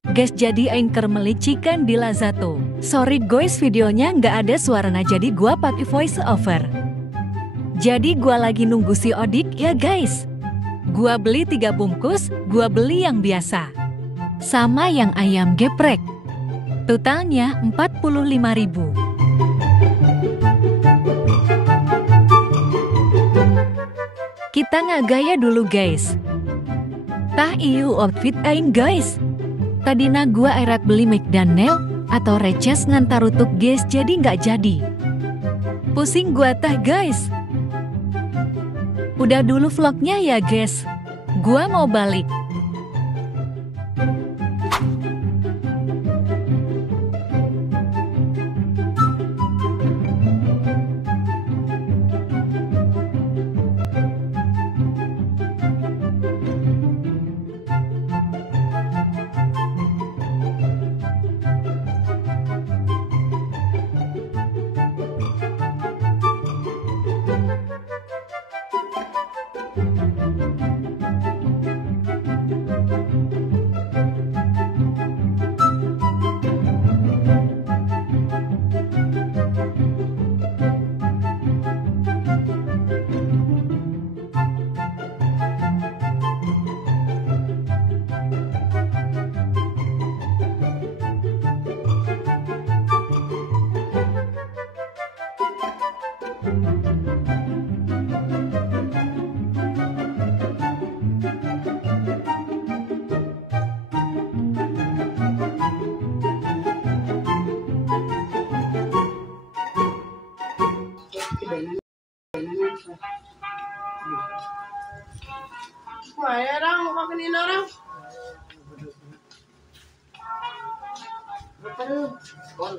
Guys, jadi anchor melicikan di Lazato. Sorry guys, videonya nggak ada suaranya, jadi gua pakai voice over. Jadi gua lagi nunggu si Odik ya guys. Gua beli 3 bungkus, gua beli yang biasa. Sama yang ayam geprek. Totalnya 45.000. Kita ngagaya dulu guys. Tah iu outfit aing guys. Tadina gua erat beli McDonald atau reces ngantarutuk guys, jadi nggak jadi. Pusing gua tah guys. Udah dulu vlognya ya guys. Gua mau balik. Maya orang, mau kanina orang. Betul. Kol.